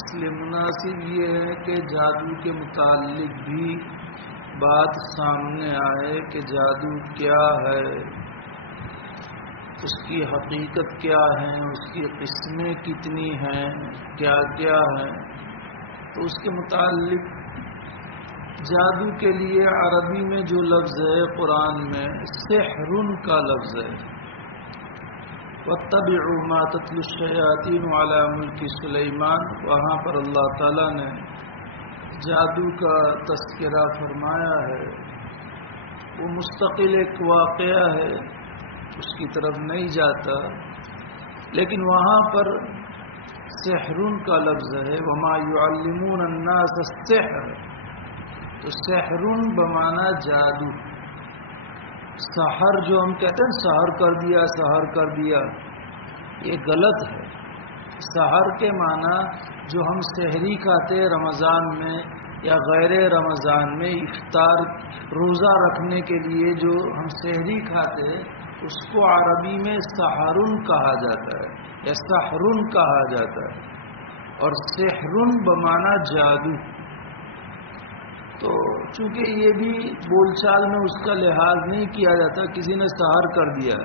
اس لیے مناسب یہ ہے کہ جادو کے متعلق بھی بات سامنے آئے کہ جادو کیا ہے، اس کی حقیقت کیا ہے، اس کی قسمیں کتنی ہیں، کیا کیا ہیں. تو اس کے متعلق جادو کے لیے عربی میں جو لفظ ہے قرآن میں سحر کا لفظ ہے. وَاتَّبِعُوا مَا تَتْلُو الشَّيَاطِينُ عَلَى مُلْكِ سُلَيْمَانَ، وہاں پر اللہ تعالیٰ نے جادو کا تذکرہ فرمایا ہے. وہ مستقل ایک واقعہ ہے، اس کی طرف نہیں جاتا، لیکن وہاں پر سحر کا لفظ ہے. وَمَا يُعَلِّمُونَ النَّاسَ السِّحْرَ، تو سحر بمعنی جادو. سحر جو ہم کہتے ہیں سحر کر دیا، سحر کر دیا، یہ غلط ہے. سحر کے معنی جو ہم سحری کھاتے رمضان میں یا غیر رمضان میں افطار روزہ رکھنے کے لیے جو ہم سحری کھاتے اس کو عربی میں سحرن کہا جاتا ہے یا سحرن کہا جاتا ہے. اور سحرن بمعنی جادو. تو چونکہ یہ بھی بول چال میں اس کا لحاظ نہیں کیا جاتا، کسی نے سحر کر دیا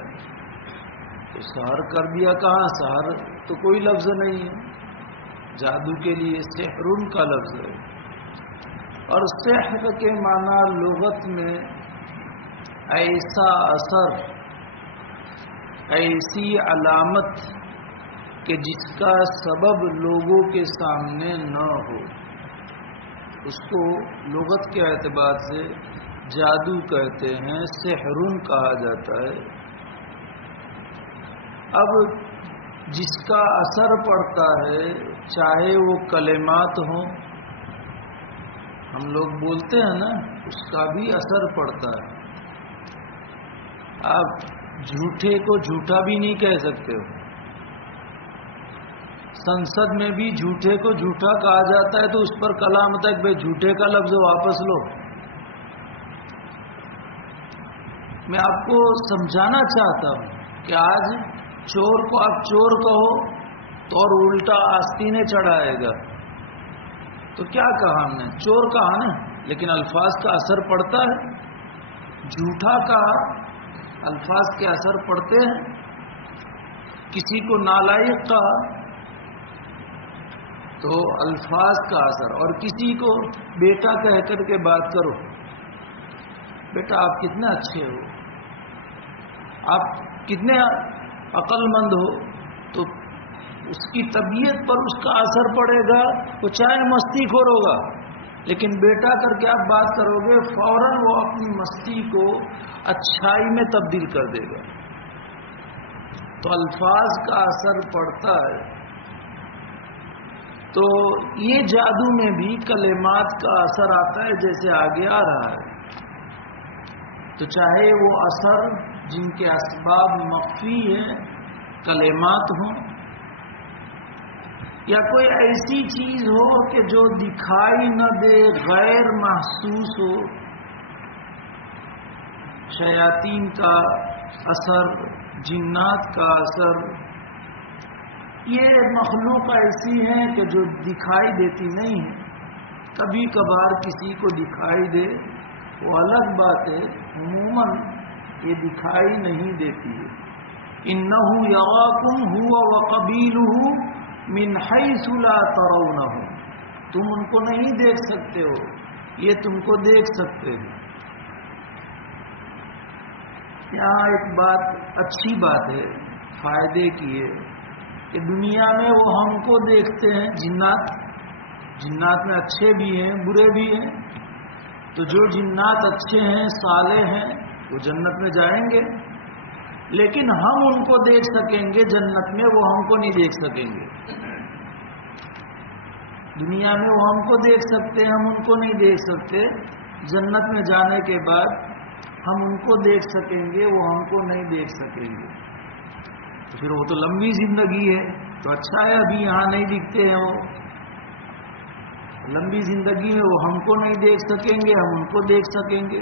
تو سحر کر دیا، کہاں سحر تو کوئی لفظ نہیں ہے. جادو کے لیے سحرن کا لفظ ہے. اور سحر کے معنی لغت میں ایسا اثر، ایسی علامت کہ جس کا سبب لوگوں کے سامنے نہ ہو، اس کو لغت کے اعتبار سے جادو کہتے ہیں، سحرن کہا جاتا ہے. اب جس کا اثر پڑتا ہے، چاہے وہ کلمات ہوں، ہم لوگ بولتے ہیں نا، اس کا بھی اثر پڑتا ہے. آپ جھوٹے کو جھوٹا بھی نہیں کہہ سکتے ہو. سنسد میں بھی جھوٹے کو جھوٹا کہا جاتا ہے تو اس پر کلام ہوتا ہے کہ بھائی جھوٹے کا لفظ واپس لو. میں آپ کو سمجھانا چاہتا ہوں کہ آج چور کو آپ چور کہو تو اور الٹا آستینے چڑھائے گا. تو کیا کہا ہم نے؟ چور کہا نا، لیکن الفاظ کا اثر پڑتا ہے. جھوٹا کہا، الفاظ کے اثر پڑتے ہیں. کسی کو نالائق کہا تو الفاظ کا اثر. اور کسی کو بیٹا کہہ کر کے بات کرو، بیٹا آپ کتنے اچھے ہو، آپ کتنے عقل مند ہو، تو اس کی طبیعت پر اس کا اثر پڑے گا. وہ چاہے مستی خور ہوگا، لیکن بیٹا کر کے آپ بات کرو گے، فوراً وہ اپنی مستی کو اچھائی میں تبدیل کر دے گا. تو الفاظ کا اثر پڑتا ہے. تو یہ جادو میں بھی کلمات کا اثر آتا ہے، جیسے آگے آ رہا ہے. تو چاہے وہ اثر جن کے اسباب مخفی ہیں، کلمات ہوں، یا کوئی ایسی چیز ہو کہ جو دکھائی نہ دے، غیر محسوس ہو، شیاطین کا اثر، جنات کا اثر. یہ مخلوق ایسی ہیں کہ جو دکھائی دیتی نہیں ہے. کبھی کبھار کسی کو دکھائی دے وہ الگ بات ہے، عموماً یہ دکھائی نہیں دیتی ہے. اِنَّهُ يَرَاكُمْ هُوَ وَقَبِيلُهُ مِنْ حَيْثُ لَا تَرَوْنَهُمْ، تم ان کو نہیں دیکھ سکتے ہو، یہ تم کو دیکھ سکتے ہیں. یہاں ایک بات، اچھی بات ہے، فائدے کی ہے کہ دنیا میں وہ ہم کو دیکھتے ہیں. جنات میں اچھے بھی ہیں، برے بھی ہیں. تو جو جنات اچھے ہیں، صالح ہیں، وہ جنت میں جائیں گے، لیکن ہم ان کو دیکھ سکیں گے جنت میں، وہ ہم کو نہیں دیکھ سکیں گے. دنیا میں وہ ہم کو دیکھ سکتے ہیں، ہم ان کو نہیں دیکھ سکتے. جنت میں جانے کے بعد ہم ان کو دیکھ سکیں گے، وہ ہم کو نہیں دیکھ سکیں گے. تو پھر وہ تو لمبی زندگی ہے، تو اچھا ہے ابھی یہاں نہیں دکھتے ہیں. وہ لمبی زندگی میں وہ ہم کو نہیں دیکھ سکیں گے، ہم ان کو دیکھ سکیں گے.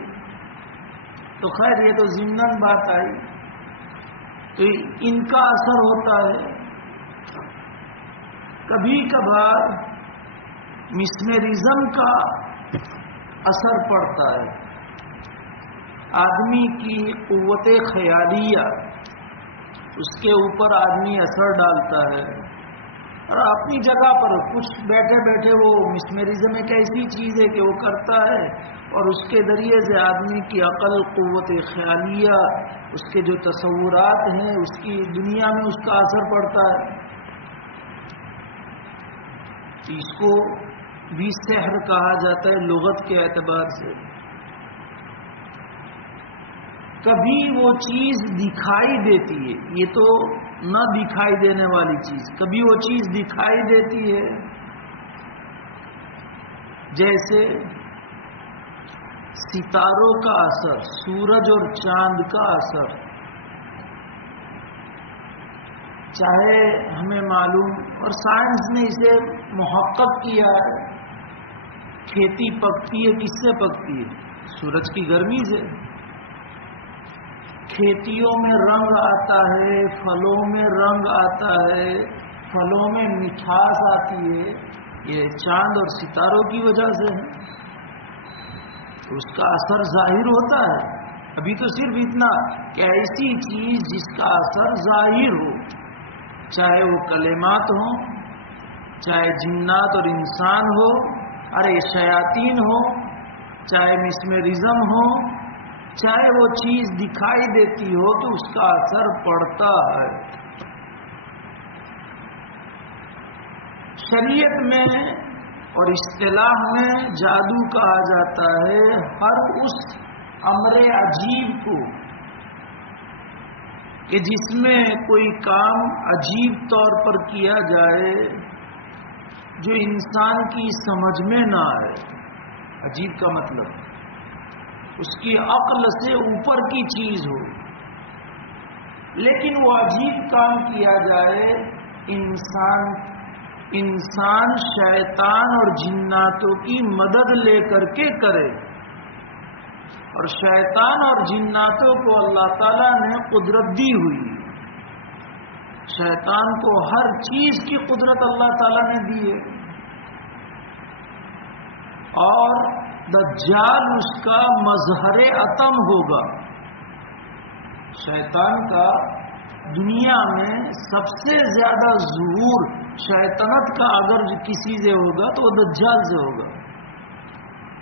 تو خیر یہ تو ضمناً بات آئی. تو ان کا اثر ہوتا ہے. کبھی کبھار مسمرزم کا اثر پڑتا ہے، آدمی کی قوت خیالیہ اس کے اوپر آدمی اثر ڈالتا ہے، اور اپنی جگہ پر کچھ بیٹھے بیٹھے وہ مسمرزم ایک ایسی چیز ہے کہ وہ کرتا ہے، اور اس کے ذریعے سے آدمی کی عقل، قوت خیالیہ، اس کے جو تصورات ہیں اس کی دنیا میں اس کا اثر پڑتا ہے. اس کو بھی سحر کہا جاتا ہے لغت کے اعتبار سے. کبھی وہ چیز دکھائی دیتی ہے، یہ تو نہ دکھائی دینے والی چیز، کبھی وہ چیز دکھائی دیتی ہے، جیسے ستاروں کا اثر، سورج اور چاند کا اثر. چاہے ہمیں معلوم، اور سائنس نے اسے محقق کیا ہے، کھیتی پکتی ہے کس سے پکتی ہے؟ سورج کی گرمی سے. کھیتیوں میں رنگ آتا ہے، پھلوں میں رنگ آتا ہے، پھلوں میں مٹھاس آتی ہے، یہ چاند اور ستاروں کی وجہ سے ہے. اس کا اثر ظاہر ہوتا ہے. ابھی تو صرف اتنا کہ ایسی چیز جس کا اثر ظاہر ہو، چاہے وہ کلمات ہوں، چاہے جنات اور انسان ہو، ارے شیاطین ہو، چاہے مسمرزم ہو، چاہے وہ چیز دکھائی دیتی ہو تو اس کا اثر پڑتا ہے. شریعت میں اور اصطلاح میں جادو کہا جاتا ہے ہر اس امر عجیب کو کہ جس میں کوئی کام عجیب طور پر کیا جائے جو انسان کی سمجھ میں نہ آئے. عجیب کا مطلب اس کی عقل سے اوپر کی چیز ہو، لیکن وہ عجیب کام کیا جائے انسان شیطان اور جناتوں کی مدد لے کر کے کرے. اور شیطان اور جناتوں کو اللہ تعالیٰ نے قدرت دی ہوئی، شیطان کو ہر چیز کی قدرت اللہ تعالیٰ نے دی ہے، اور دجال اس کا مظہر عتم ہوگا. شیطان کا دنیا میں سب سے زیادہ ظہور شیطنت کا اگر کسی سے ہوگا تو وہ دجال سے ہوگا.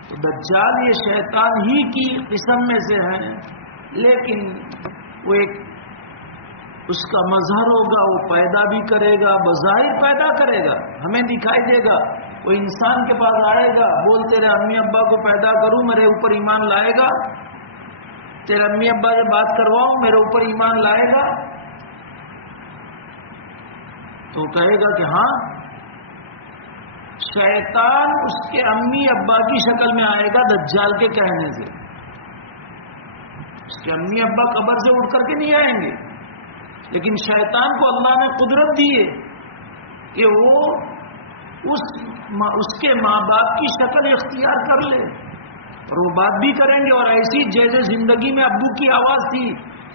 تو دجال یہ شیطان ہی کی قسم میں سے ہے، لیکن وہ ایک اس کا مظہر ہوگا، وہ پیدا بھی کرے گا، بظاہر پیدا کرے گا، ہمیں دکھائی دے گا. وہ انسان کے پاس آئے گا، بول تیرے امی ابا کو پیدا کروں میرے اوپر ایمان لائے گا، تیرے امی ابا سے بات کرواؤں میرے اوپر ایمان لائے گا؟ تو کہے گا کہ ہاں. شیطان اس کے امی ابا کی شکل میں آئے گا دجال کے کہنے سے. اس کے امی ابا قبر سے اٹھ کر کے نہیں آئیں گے، لیکن شیطان کو اللہ نے قدرت دی ہے کہ وہ اس کے ماں باپ کی شکل اختیار کر لے، اور وہ بات بھی کریں گے. اور ایسی جیسے زندگی میں ابو کی آواز تھی،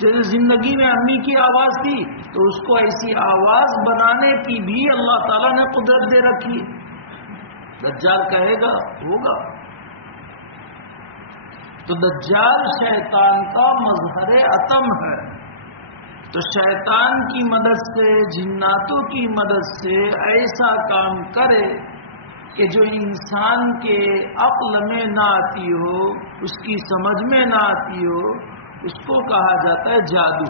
جیسے زندگی میں امی کی آواز تھی، تو اس کو ایسی آواز بنانے کی بھی اللہ تعالیٰ نے قدرت دے رکھی. دجال کہے گا ہوگا. تو دجال شیطان کا مظہر عتم ہے. تو شیطان کی مدد سے، جناتوں کی مدد سے ایسا کام کرے کہ جو انسان کے عقل میں نہ آتی ہو، اس کی سمجھ میں نہ آتی ہو، اس کو کہا جاتا ہے جادو.